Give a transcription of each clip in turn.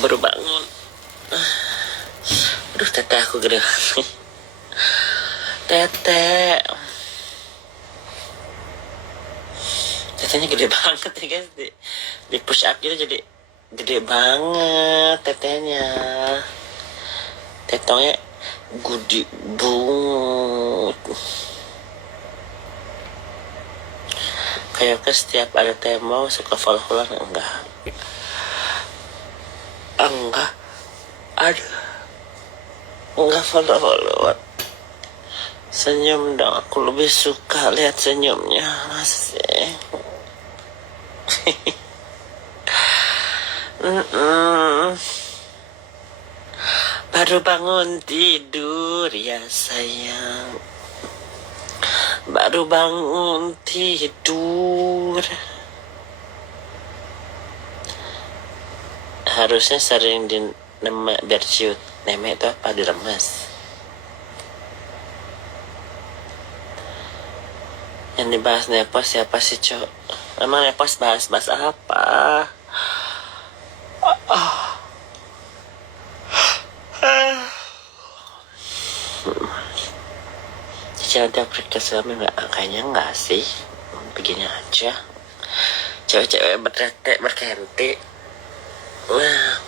baru bangun. Aduh, tete aku gede banget. Tetenya gede banget ya guys. Di push up gitu jadi gede banget tetenya. Tetongnya gede bungut. Kayak ke setiap ada temo suka follow-follow enggak. Aduh, enggak follow. Senyum dong, aku lebih suka lihat senyumnya. Masih baru bangun tidur ya sayang, baru bangun tidur. Harusnya sering di nama berciut. Neme itu apa? Diremes. Yang dibahas Nepos siapa sih, Cok? Emang Nepos bahas apa? Cici nanti aku ke suami nggak? Kayaknya nggak sih. Begini aja. Cewek-cewek berkente. Wah.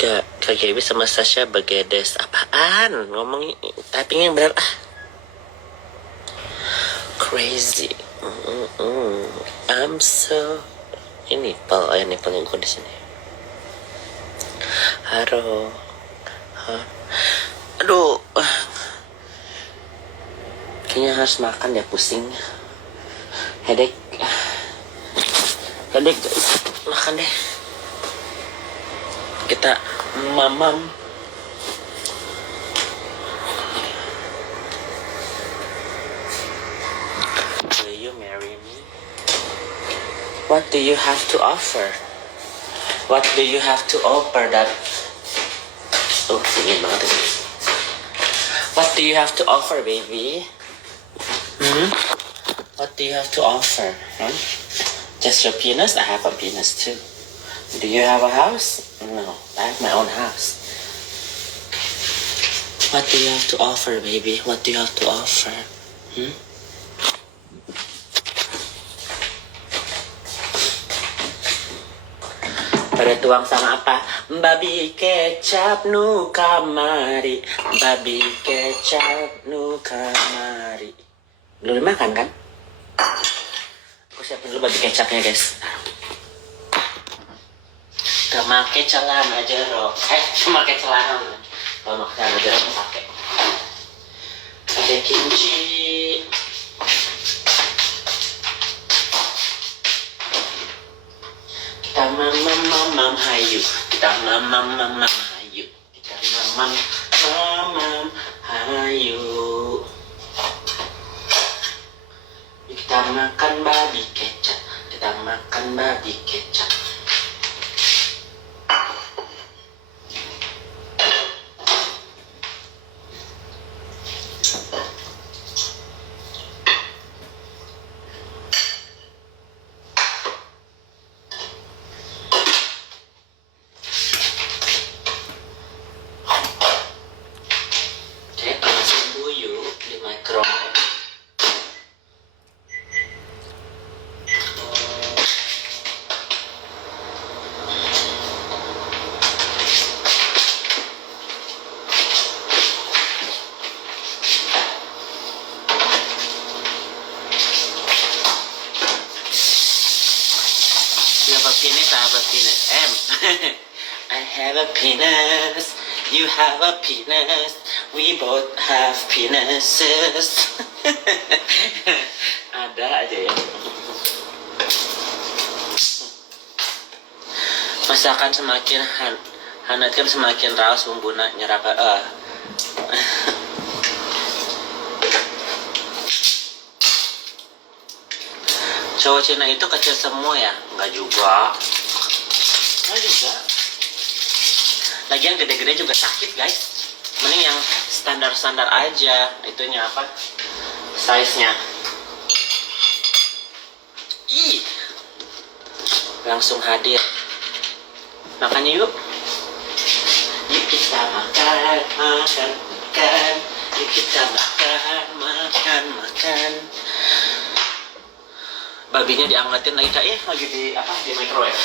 Gak, Kak Gaby sama Sasha begedes. Apaan? Ngomong typing yang benar. Crazy. I'm so... Ini nipple. Ya nipple gue di sini. Halo. Aduh. Kayaknya harus makan ya, pusing. Headache guys. Makan deh. Kita mamam. Will you marry me? What do you have to offer? What do you have to offer that? Oh, dingin banget ini. What do you have to offer, baby? What do you have to offer? Just your penis? I have a penis too. Do you have a house? No, I have my own house. What do you have to offer, baby? What do you have to offer? Pada tuang sama apa? Babi kecap nu kamari. Babi kecap nu kamari. Belum dimakan kan? Aku siapin dulu babi kecapnya guys. Gak make celana jeruk. Make celana. Kalau make celana jeruk pakai. Ada kimchi. Kita mamam hayu. Kita mamam hayu. Kita mamam hayu. Kita makan babi kecap. Kita makan babi kecap. Penis, I have a penis. I have a penis. You have a penis. We both have penises. Ada aja ya. Masakan semakin hangat kan semakin raus bumbuna nyerap. Cowok Cina itu kecil semua ya? Enggak juga. Lagian gede-gede juga sakit guys. Mending yang standar-standar aja. Itunya apa? Size-nya. Ih. Langsung hadir. Makannya yuk. Yuk kita makan. Yuk kita makan. Babinya diangkatin lagi kak, lagi di microwave.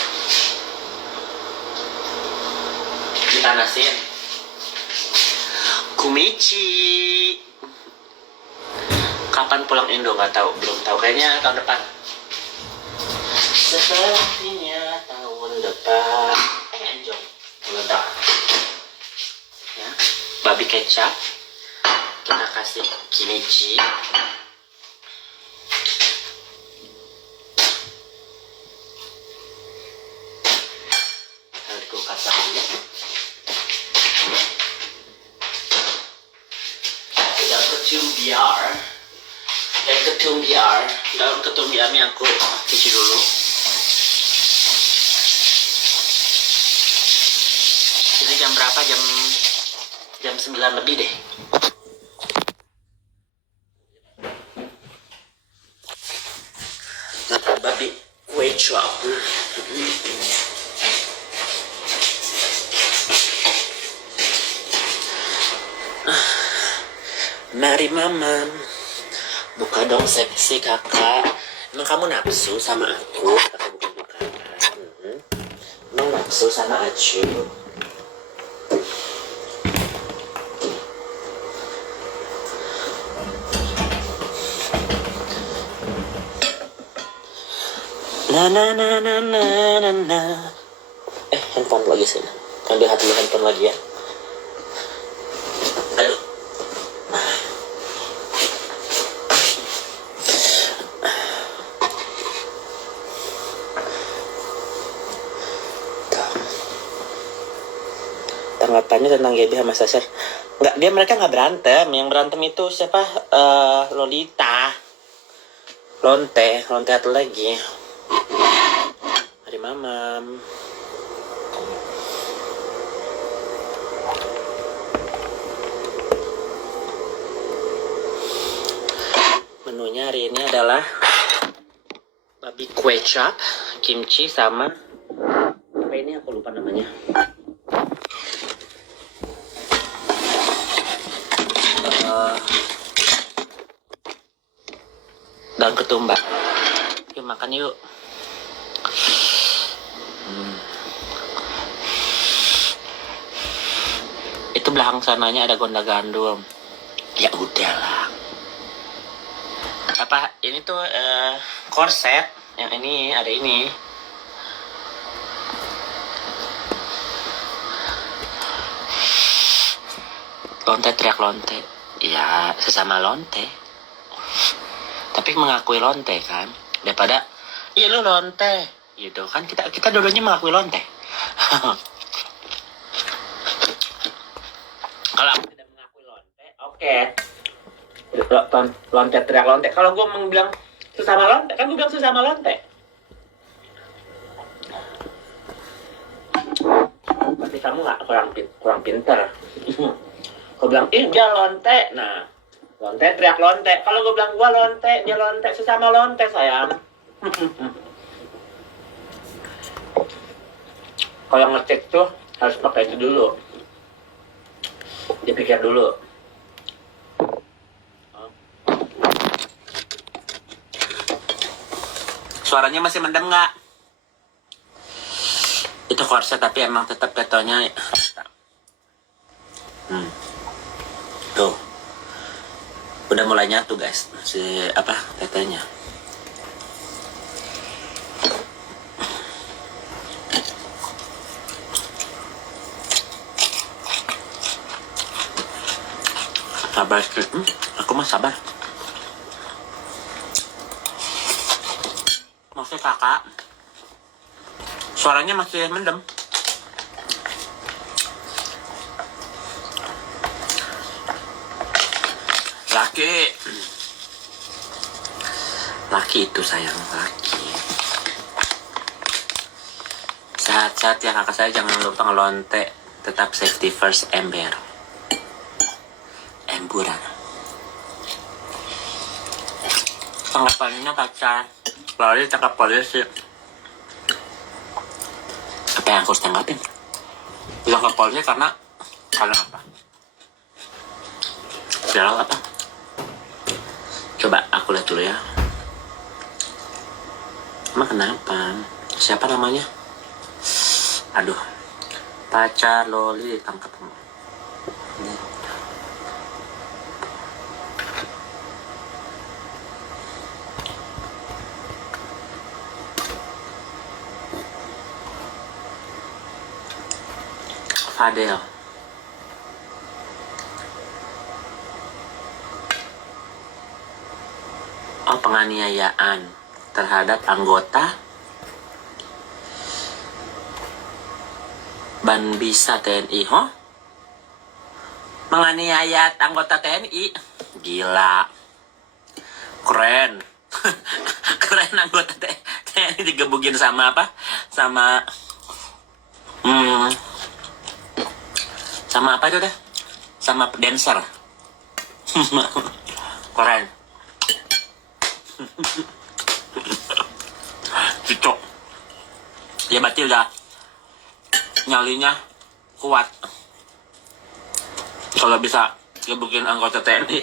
Dipanasin. Kumichi. Kapan pulang Indo nggak tahu, belum tahu, kayaknya tahun depan. Sepertinya tahun depan. Anjong meledak. Ya, babi kecap. Kita kasih kimchi. Taruh di kulkas dulu. Daun ketum biarnya aku cuci dulu. Ini jam berapa? Jam 9 lebih deh. Babi kue chop. Mari mama, buka dong seksi kakak. Emang kamu nafsu sama aku? Kakak bukan. Emang nafsu sama Acu? Na. Handphone lagi sini. Ambil hati handphone lagi ya. Aduh. Tanggapannya tentang Gaby sama Sasar. Mereka nggak berantem. Yang berantem itu siapa? Lolita. Lonte satu lagi. Hari mamam. Menunya hari ini adalah babi kue chop, kimchi sama apa ini aku lupa namanya. Daun ketumbar. Yuk makan yuk. Itu belakang sananya ada gonda gandum. Ya udahlah. Apa ini tuh korset. Yang ini ada ini. Lonte teriak lonte. Ya sesama lonte. Tapi mengakui lonte kan, daripada iya lu lonte gitu kan, kita dulunya mengakui lonte. Kalau aku tidak mengakui lonte, oke. Lonte teriak lonte. Kalau gue bilang sesama lonte, kan gue bilang sesama lonte. Pasti kamu nggak kurang pinter. Kau bilang dia lonte, nah. Lonte teriak lonte. Kalau gue bilang gue lonte, dia lonte, sesama lonte sayang. Kalau ngecek tuh harus pakai itu dulu. Dipikir dulu. Suaranya masih mendem nggak? Itu korset tapi emang tetap ketonya. Tuh. Udah mulai nyatu guys, tetenya. Sabar, aku mah sabar. Maksudnya kakak, suaranya masih mendem. Laki itu sayang, laki. Sehat-sehat ya kakak saya, jangan lupa ngelonte. Tetap safety first, ember. Emburan. Tanggapannya pacar. Lari cakap polisi. Apa yang aku harus tanggapin? Bilang ke polisi karena apa? Viral apa? Coba aku lihat dulu ya. Emang kenapa? Siapa namanya? Aduh. Pacar Loli ditangkap. Fadel. Oh, penganiayaan terhadap anggota Banbisa TNI. Menganiaya anggota TNI. Gila. Keren. Keren anggota TNI digebukin sama apa? Sama sama apa itu dah? Sama dancer. Keren. Cicok. Ya berarti udah nyalinya kuat. Kalau bisa gebukin anggota TNI.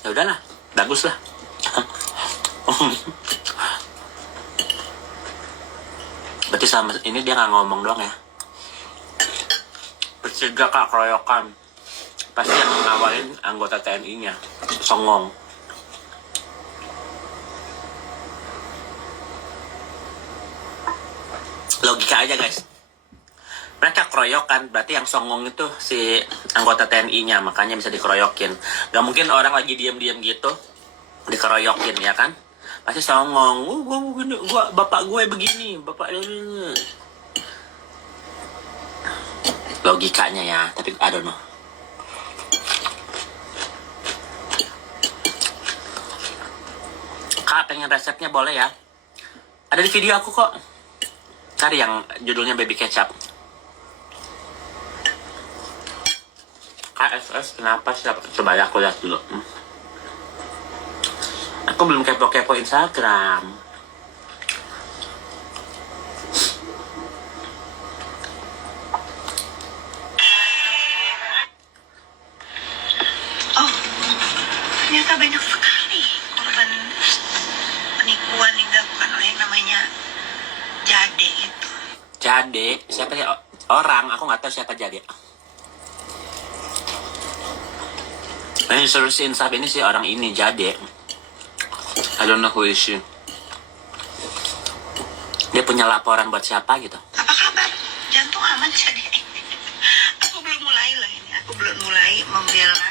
Ya udahlah, bagus lah. Berarti sama ini dia nggak ngomong doang ya. Bertiga kak keroyokan. Pasti yang mengawalin anggota TNI-nya. Songong. Logika aja guys. Mereka keroyokan, berarti yang songong itu si anggota TNI-nya, makanya bisa dikeroyokin. Gak mungkin orang lagi diam-diam gitu dikeroyokin ya kan? Pasti songong. Gua bapak gue begini, bapak ini. Logikanya ya, tapi I don't know. Kak, pengen resepnya boleh ya? Ada di video aku kok. Cari yang judulnya baby ketchup. KSS kenapa sih? Coba ya aku lihat dulu. Aku belum kepo-kepo Instagram. Oh, ternyata banyak sekali korban penipuan yang dilakukan oleh yang namanya Jade itu. Jade? Siapa sih? Orang, aku nggak tahu siapa Jade. Ini suruh si Insaf ini sih orang ini, Jade. I don't know who is she. Dia punya laporan buat siapa gitu. Apa kabar? Jantung aman Jade? Aku belum mulai loh ini. Aku belum mulai membela.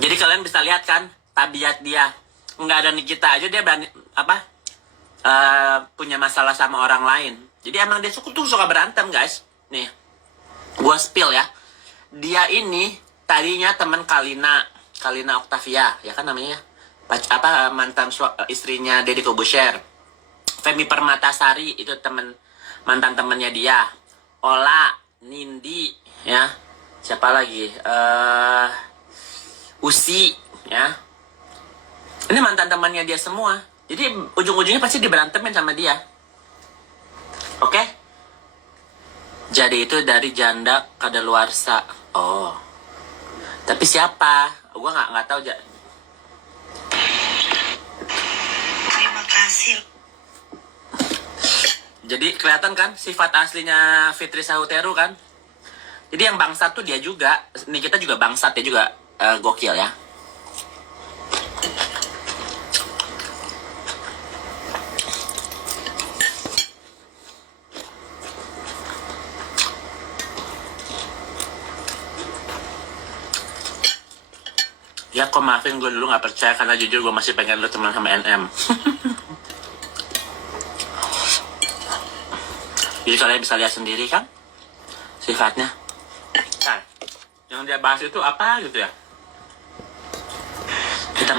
Jadi kalian bisa lihat kan tabiat dia. Nggak ada Nikita aja dia berani apa? Punya masalah sama orang lain. Jadi emang dia suka berantem guys. Nih, gua spill ya. Dia ini tadinya teman Kalina Octavia, ya kan namanya? Mantan istrinya Deddy Corbuzier. Femi Permatasari itu mantan temannya dia. Ola, Nindi, ya. Siapa lagi? Usi, ya. Ini mantan temannya dia semua. Jadi ujung-ujungnya pasti diberantemin sama dia. Oke? Jadi itu dari janda kadaluarsa. Oh. Tapi siapa? Gue nggak tahu. Terima kasih. Jadi kelihatan kan sifat aslinya Fitri Sahuteru kan? Jadi yang bangsat tuh dia juga. Nikita juga bangsat, dia juga gokil ya. Ya kok maafin gue dulu gak percaya karena jujur gue masih pengen lu teman sama NM. Jadi kalian bisa lihat sendiri kan sifatnya. Nah, yang dia bahas itu apa gitu ya? Kita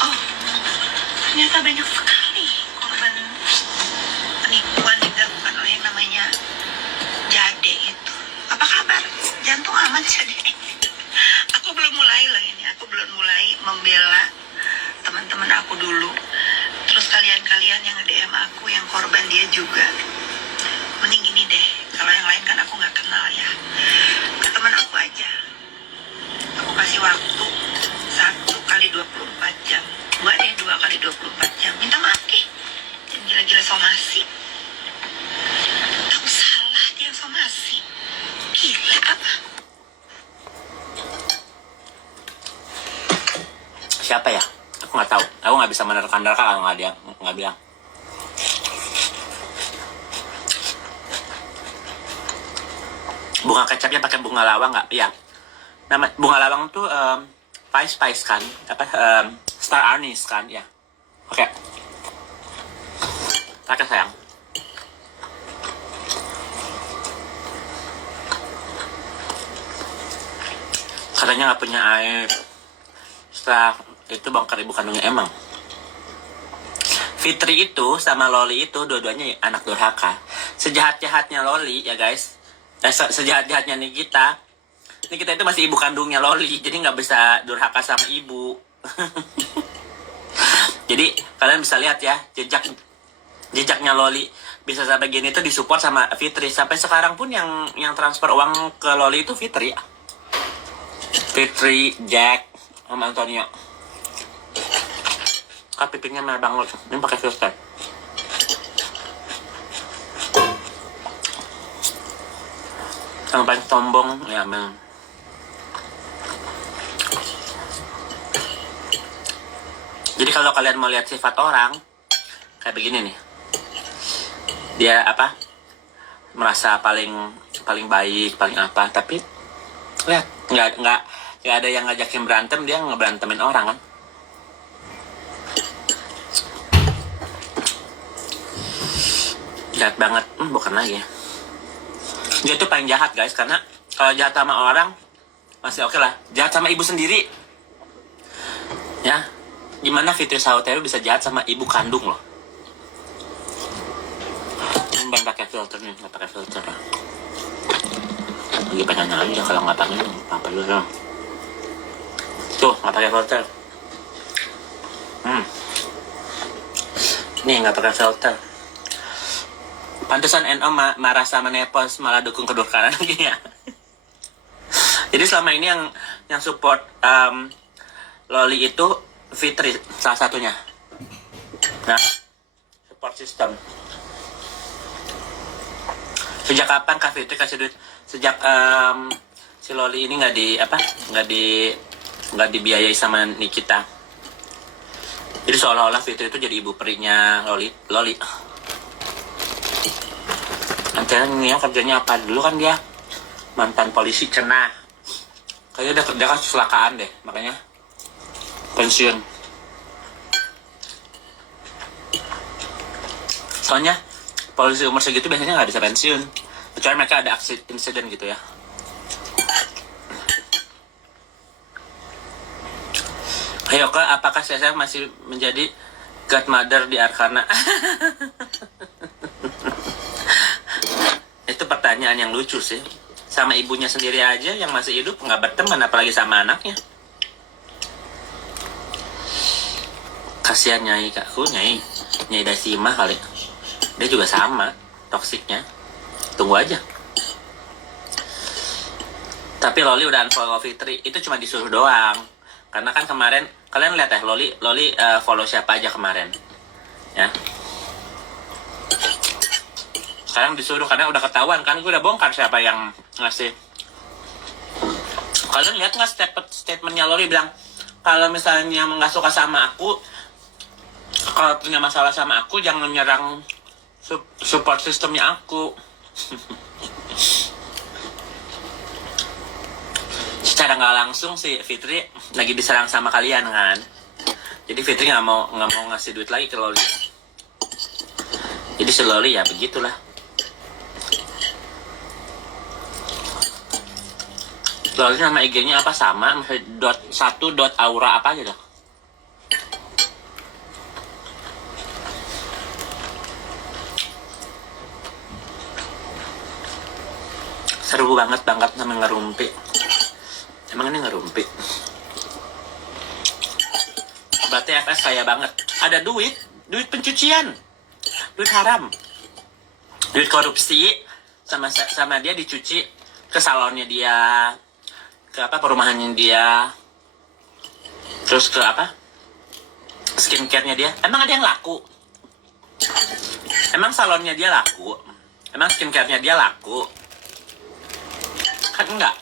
Oh, ternyata banyak sekali korban penipuan yang dilakukan oleh yang namanya dia juga. Mending gini deh, kalau yang lain kan aku nggak kenal ya. Ke teman aku aja. Aku kasih waktu 1 kali 24 jam. Dua deh, 2 kali 24 jam. Minta maaf Ki. Jangan gila-gila somasi. Tahu salah dia somasi. Gila apa? Siapa ya? Aku nggak tahu. Aku nggak bisa menerka-nerka kalau nggak bilang. Bunga kecapnya pakai bunga lawang nggak? Iya. Nama bunga lawang tuh spice kan? Apa star anise kan? Ya. Oke. Pakai sayang. Katanya nggak punya air. Setelah itu bongkar ibu kandungnya emang. Fitri itu sama Loli itu dua-duanya anak durhaka. Sejahat-jahatnya Loli ya guys. Sejahat-jahatnya Nikita. Nikita itu masih ibu kandungnya Loli. Jadi nggak bisa durhaka sama ibu. Jadi kalian bisa lihat ya jejaknya Loli bisa sampai gini itu disupport sama Fitri. Sampai sekarang pun yang transfer uang ke Loli itu Fitri. Fitri, Jack, sama Antonio. Pipinya merah banget. Ini pakai filter. Yang paling sombong ya memang. Jadi kalau kalian mau lihat sifat orang kayak begini nih, dia apa merasa paling baik, paling apa, tapi lihat nggak ada yang ngajakin berantem, dia ngeberantemin orang kan. Jahat banget. Bukan lagi. Dia tuh paling jahat guys, karena kalau jahat sama orang masih oke lah. Jahat sama ibu sendiri, ya gimana Fitri Sauteru bisa jahat sama ibu kandung loh. Ini bang pakai filter nih, nggak pakai filter lah. Lagi pengen aja, kalau nggak pakai apa dulu dong. Tuh nggak pakai filter. Nih nggak pakai filter. Pantesan NO marah sama Nepos, malah dukung kedurhakanan lagi ya. Jadi selama ini yang support Loli itu Fitri salah satunya. Nah, support system. Sejak kapan Kak Fitri kasih duit? Sejak si Loli ini nggak dibiayai sama Nikita. Jadi seolah-olah Fitri itu jadi ibu perinya Loli. Dia kerjanya apa dulu kan, dia mantan polisi Cenah. Kayaknya dia kan kecelakaan deh, makanya pensiun. Soalnya polisi umur segitu biasanya nggak bisa pensiun, kecuali mereka ada insiden gitu ya. Ayo Kak, apakah saya masih menjadi godmother di Arkana? Itu pertanyaan yang lucu sih. Sama ibunya sendiri aja yang masih hidup nggak berteman, apalagi sama anaknya. Kasihan Nyai Kakku, Nyai Dasima kali. Dia juga sama toksiknya. Tunggu aja. Tapi Loli udah unfollow Fitri. Itu cuma disuruh doang. Karena kan kemarin kalian lihat ya, Loli follow siapa aja kemarin, ya. Sekarang disuruh karena udah ketahuan kan, gue udah bongkar siapa yang ngasih. Kalian lihat nggak statementnya Loli bilang, kalau misalnya nggak suka sama aku, kalau punya masalah sama aku, jangan menyerang support sistemnya aku. Secara nggak langsung sih Fitri lagi diserang sama kalian kan. Jadi Fitri nggak mau ngasih duit lagi ke Loli. Jadi si Loli ya begitulah. Loli nama IG-nya apa sama, .1.aura apa gitu. Seru banget sama ngerumpi. Emang ini ngerumpi. Berarti FS kaya banget. Ada duit pencucian. Duit haram. duit korupsi sama dia dicuci ke salonnya dia, ke apa perumahannya dia, terus ke apa skincare-nya dia. Emang ada yang laku? Emang salonnya dia laku? Emang skincare-nya dia laku? Kan enggak.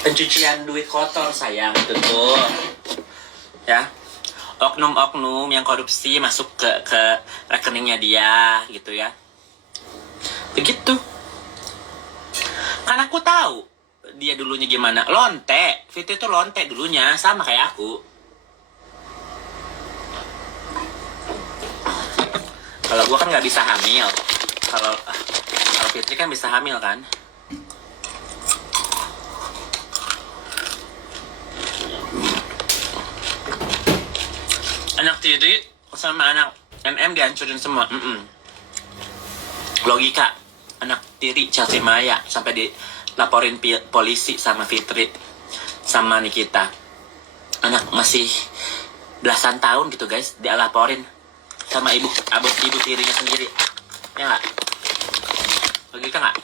Pencucian duit kotor sayang itu tuh, ya. Oknum-oknum yang korupsi masuk ke rekeningnya dia gitu ya. Begitu. Kan aku tahu dia dulunya gimana. Lonte, Fitri itu lonte dulunya sama kayak aku. Kalau gua kan nggak bisa hamil. Kalau Fitri kan bisa hamil kan. Anak tiri sama anak NM dihancurin semua. Logika anak tiri Chelsea Maya sampai dilaporin polisi sama Fitri sama Nikita. Anak masih belasan tahun gitu guys, dia laporin sama ibu tirinya sendiri. Ya nggak? Logika nggak?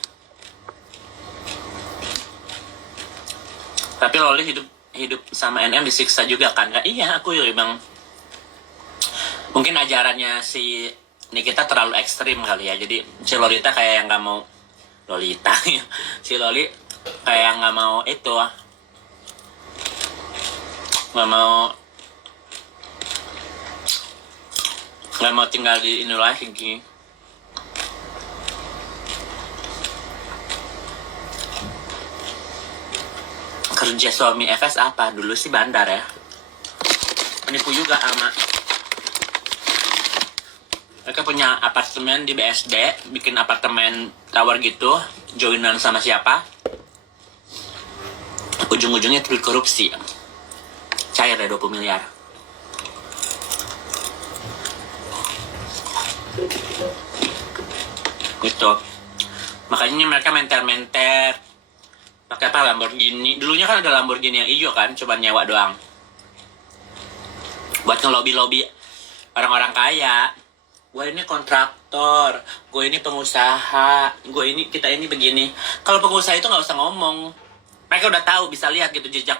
Tapi Loli hidup sama NM disiksa juga kan? Nggak, iya aku ya bang. Mungkin ajarannya si Nikita terlalu ekstrim kali ya. Jadi si Lolita kayak yang nggak mau Lolita si Loli kayak yang nggak mau itu, nggak mau tinggal di ini lagi. Kerja suami FS apa? Dulu sih bandar ya. Menipu juga ama. Mereka punya apartemen di BSD, bikin apartemen tower gitu, joinan sama siapa. Ujung-ujungnya duit korupsi. Cair ya 20 miliar. Gitu. Makanya mereka menter-menter. Pakai apa? Lamborghini. Dulunya kan ada Lamborghini yang hijau kan, cuma nyewa doang. Buat ngelobi-lobi orang-orang kaya. Gue ini kontraktor, gue ini pengusaha, kita ini begini. Kalau pengusaha itu nggak usah ngomong, mereka udah tahu, bisa lihat gitu jejak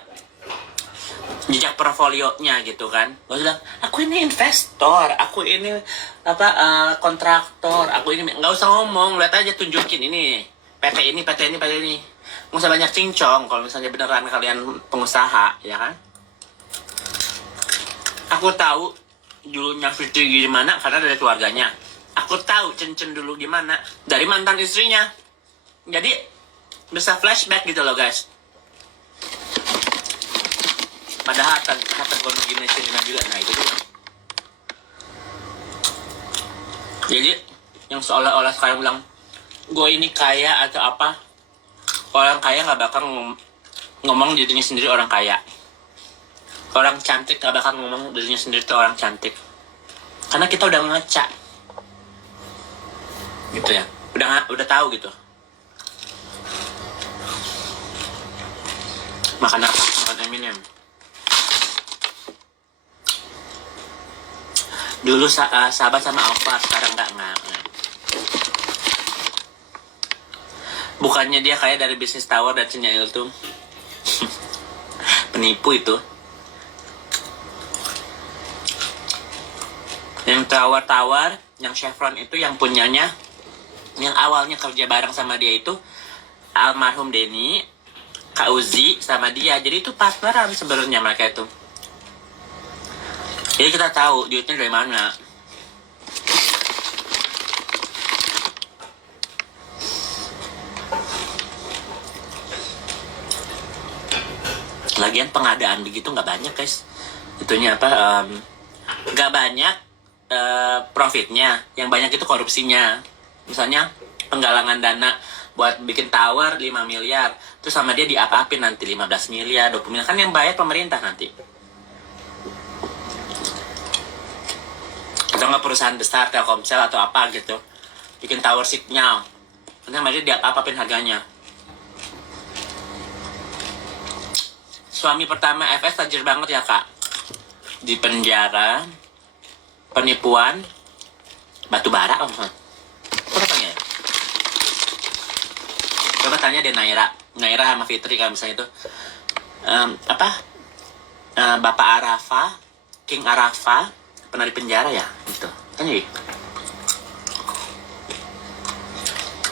portfolionya gitu kan. Gue bilang, aku ini investor, aku ini kontraktor, aku ini nggak usah ngomong, lihat aja tunjukin ini PT ini. Nggak usah banyak cincong kalau misalnya beneran kalian pengusaha, ya kan? Aku tahu dulunya Fitri gimana karena dari keluarganya. Aku tahu Cen dulu gimana dari mantan istrinya. Jadi bisa flashback gitu loh guys. Padahal harta gono gini juga. Nah itu juga. Jadi yang seolah-olah sekarang bilang gue ini kaya atau apa, orang kaya nggak bakal ngomong dirinya sendiri orang kaya. Orang cantik gak bakal ngomong dirinya sendiri tuh orang cantik. Karena kita udah ngeca. Gitu ya. Udah tahu gitu. Makan apa? Makan Eminem. Dulu sahabat sama Alfa, sekarang nggak. Bukannya dia kaya dari bisnis tower dan Cinyail tuh. Penipu itu. Yang tawar-tawar, yang Chevron itu yang punyanya, yang awalnya kerja bareng sama dia itu almarhum Denny, Kak Uzi sama dia. Jadi itu partneran sebenarnya mereka itu. Jadi kita tahu duitnya dari mana. Lagian pengadaan begitu nggak banyak guys. Itunya apa? Nggak banyak profitnya, yang banyak itu korupsinya. Misalnya penggalangan dana buat bikin tower 5 miliar, terus sama dia diapa-apin nanti 15 miliar, 20 miliar, kan yang bayar pemerintah nanti. Atau nggak perusahaan besar, Telkomsel atau apa gitu, bikin tower signal, nanti sama dia diapa-apin harganya. Suami pertama FS tajir banget ya kak, di penjara, penipuan, batu bara. misalnya ada Naira sama Fitri kalau misalnya itu Bapak Arafa, King Arafa pernah di penjara ya, gitu kan ya.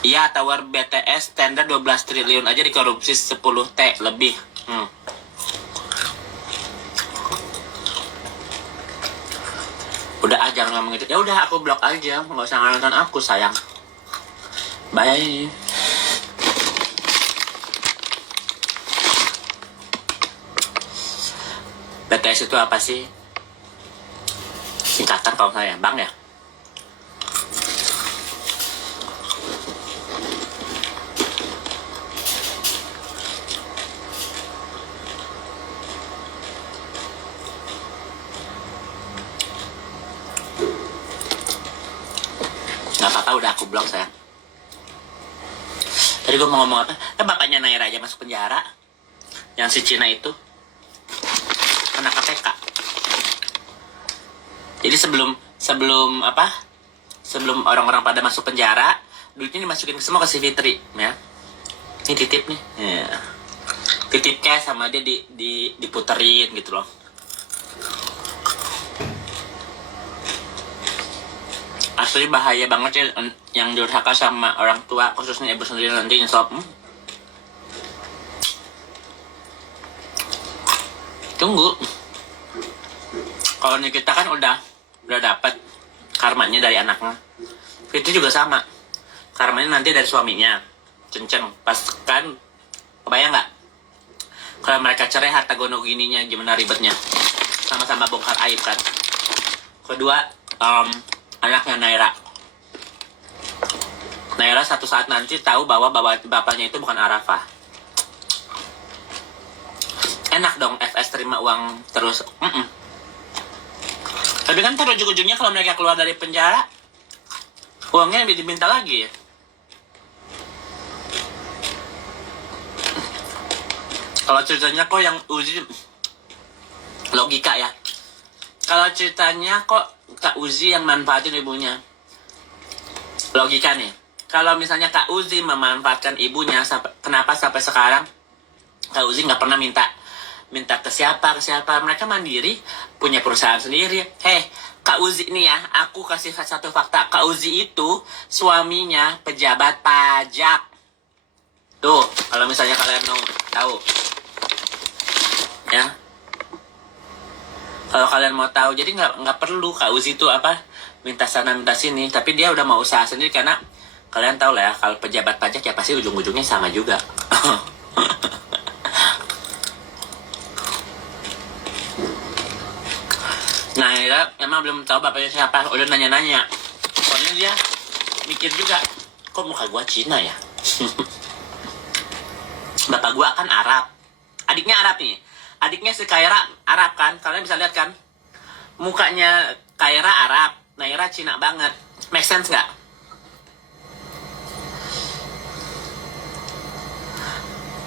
Iya, tower BTS tender 12 triliun aja dikorupsi 10 T lebih. Udah jangan ngomong itu. Ya udah aku blok aja, nggak usah nonton aku sayang. Bye. BTS itu apa sih? Singkatan kalau saya, Bang ya? Gak apa-apa, udah aku blok sayang. Tadi gue mau ngomong apa? Bapaknya Naira aja masuk penjara. Yang si Cina itu kena KPK. Jadi sebelum orang-orang pada masuk penjara, duitnya dimasukin semua ke si Fitri, ya. Ini titip nih, ya. Titip cash sama dia diputerin gitu loh. Asli bahaya banget ya yang durhaka sama orang tua, khususnya ibu sendiri nanti nyesel. Tunggu. Kalau Nikita kan udah dapat karmanya dari anaknya. Itu juga sama. Karmanya nanti dari suaminya. Cenceng. Pas kan, kebayang nggak? Kalau mereka cerai harta gono gininya gimana ribetnya? Sama-sama bongkar aib kan. Kedua, anaknya Naira. Naira satu saat nanti tahu bahwa bapaknya itu bukan Arafah. Enak dong FS terima uang terus. Tapi kan ntar ujung-ujungnya kalau mereka keluar dari penjara, uangnya diminta lagi ya. Kalau ceritanya kok yang Uzi logika ya. Kalau ceritanya kok Kak Uzi yang manfaatin ibunya. Logika nih. Kalau misalnya Kak Uzi memanfaatkan ibunya, kenapa sampai sekarang Kak Uzi nggak pernah minta ke siapa. Mereka mandiri, punya perusahaan sendiri. Kak Uzi nih ya, aku kasih satu fakta. Kak Uzi itu suaminya pejabat pajak. Tuh, kalau misalnya kalian mau tahu. Ya. Kalau kalian mau tahu, jadi nggak perlu Kak Uzi itu minta sana minta sini, tapi dia udah mau usaha sendiri karena kalian tahu lah ya, kalau pejabat pajak ya pasti ujung-ujungnya sama juga. Nah, ya, emang belum tahu bapaknya siapa, udah nanya-nanya. Soalnya dia mikir juga, kok muka gua Cina ya? Bapak gua kan Arab, adiknya Arab nih. Adiknya si Kaira Arab kan, kalian bisa lihat kan? Mukanya Kaira Arab, Naira Cina banget. Make sense nggak?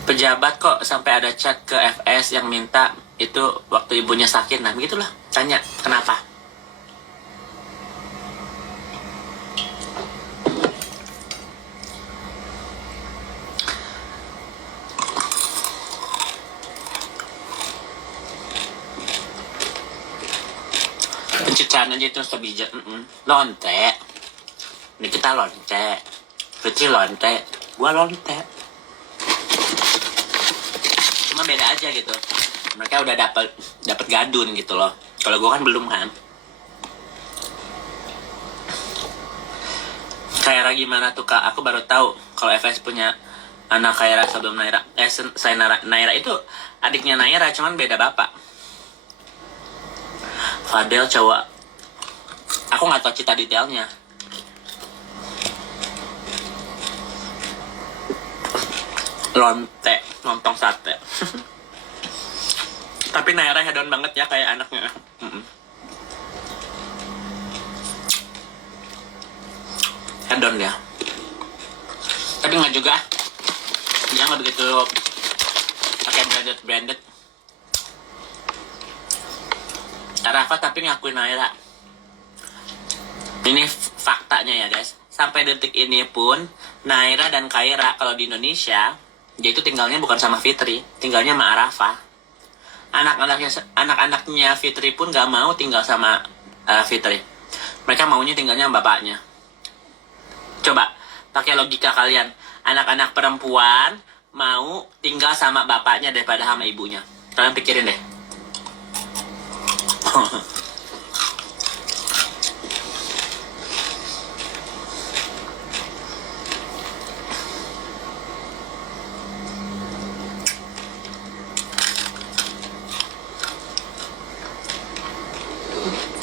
Pejabat kok sampai ada chat ke FS yang minta itu waktu ibunya sakit. Nah begitulah, tanya kenapa. Pencitraan aja itu sebijak. Lonte. Ini kita lonte. Fitri lonte. Gua lonte. Cuma beda aja gitu. Mereka udah dapat gadun gitu loh. Kalau gue kan belum kan. Kaira gimana tuh Kak? Aku baru tahu kalau FS punya anak Kaira sebelum Naira. Naira itu adiknya Naira, cuman beda bapak. Fadel cowok. Aku nggak tahu cerita detailnya. Lonte, lontong sate. Tapi Naira hedon banget ya kayak anaknya. Hedon ya. Tapi nggak juga. Dia nggak begitu pakai branded. Rafa tapi ngakuin Naira. Ini faktanya ya guys. Sampai detik ini pun Naira dan Kaira kalau di Indonesia, dia itu tinggalnya bukan sama Fitri, tinggalnya sama Arafah. Anak-anaknya Fitri pun gak mau tinggal sama Fitri. Mereka maunya tinggalnya sama bapaknya. Coba pakai logika kalian, anak-anak perempuan mau tinggal sama bapaknya daripada sama ibunya. Kalian pikirin deh.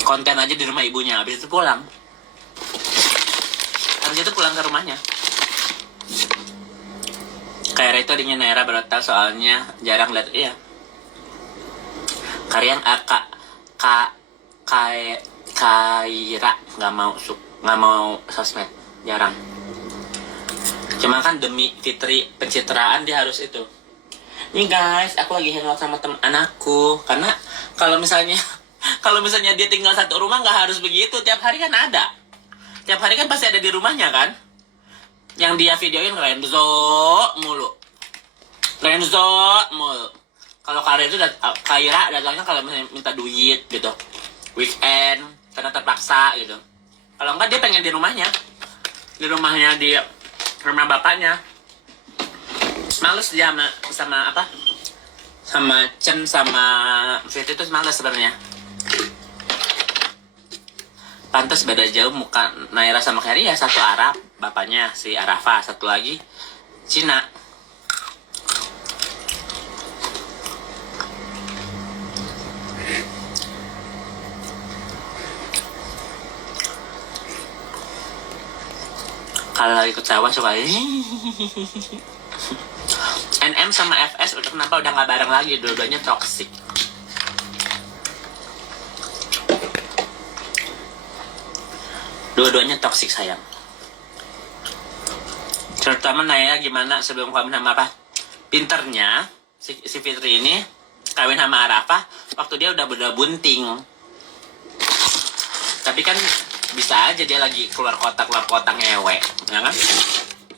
Konten aja di rumah ibunya, habis itu pulang. Habis itu pulang ke rumahnya. Kayak itu adiknya Naira berotak soalnya jarang lihat. Iya. Kaira nggak mau sosmed, jarang. Cuma kan demi Fitri pencitraan dia harus itu. Nih guys, aku lagi hangout sama teman anakku. Karena kalau misalnya dia tinggal satu rumah nggak harus begitu. Tiap hari kan ada. Tiap hari kan pasti ada di rumahnya kan. Yang dia videoin Renzo mulu. Kalau Kaira datangnya kalau misalnya minta duit gitu. Weekend, karena terpaksa gitu. Kalau enggak dia pengen di rumahnya. Di rumahnya di rumah bapaknya. Males dia sama apa? Sama Chen sama Fit itu males sebenarnya. Pantas beda jauh muka Naira sama Kaira ya, satu Arab, bapaknya si Arafah, satu lagi Cina. Kalau lagi ketawa suka NM sama FS kenapa udah nggak bareng lagi, dua-duanya toxic. Dua-duanya toksik sayang. Terutama Naya gimana sebelum kawin sama apa? Pinternya si Fitri ini kawin sama Arafah waktu dia udah bunting. Tapi kan bisa aja dia lagi keluar kota ngewe, ya kan?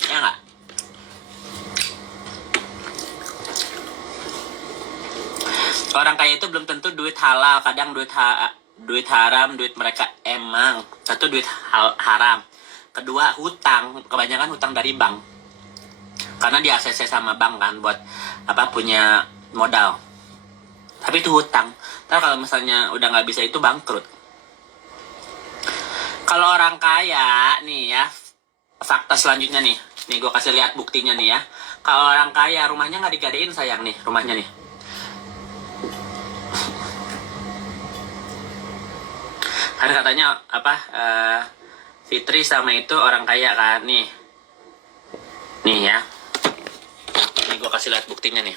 Ya nggak? Orang kaya itu belum tentu duit halal, kadang duit haram, duit mereka emang. Satu, duit haram. Kedua, hutang. Kebanyakan hutang dari bank. Karena di ACC sama bank kan buat apa punya modal. Tapi itu hutang. Tapi kalau misalnya udah nggak bisa itu bangkrut. Kalau orang kaya nih ya, fakta selanjutnya nih. Nih gue kasih lihat buktinya nih ya. Kalau orang kaya rumahnya nggak digadein sayang nih, rumahnya nih. Kan katanya apa Fitri sama itu orang kaya kan nih ya, ini gue kasih lihat buktinya nih,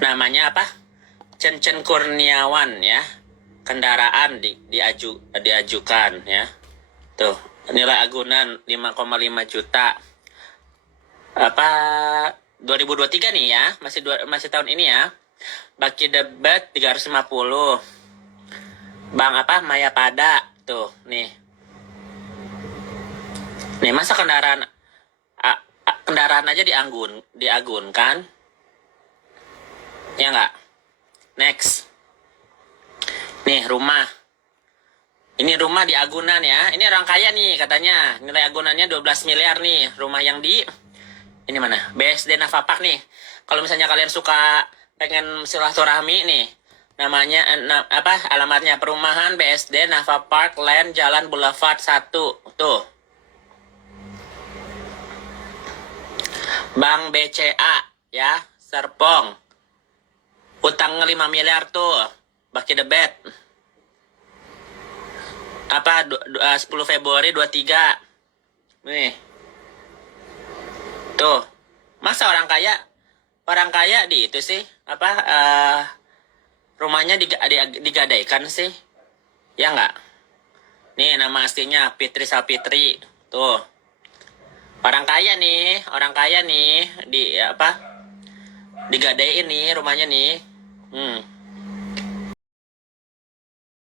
namanya apa, Chen Kurniawan ya, kendaraan diajukan ya, tuh nilai agunan 5,5 juta apa 2023 nih ya, masih tahun ini ya, baki debat 350. Bang apa Maya Pada tuh nih masa kendaraan aja diagunkan ya nggak. Next nih rumah di agunan ya, ini orang kaya nih katanya, nilai agunannya 12 miliar nih rumah yang di ini mana BSD Navapark nih. Kalau misalnya kalian suka pengen silaturahmi nih, namanya apa alamatnya, perumahan BSD Navapark Land Jalan Boulevard 1 tuh, Bank BCA ya, Serpong, utang 5 miliar tuh, baki debet apa 10 Februari 23 nih tuh. Masa orang kaya di itu sih apa rumahnya digadaikan sih, ya nggak? Nih nama aslinya Fitri Salfitri tuh, orang kaya nih di apa, digadaiin nih rumahnya nih.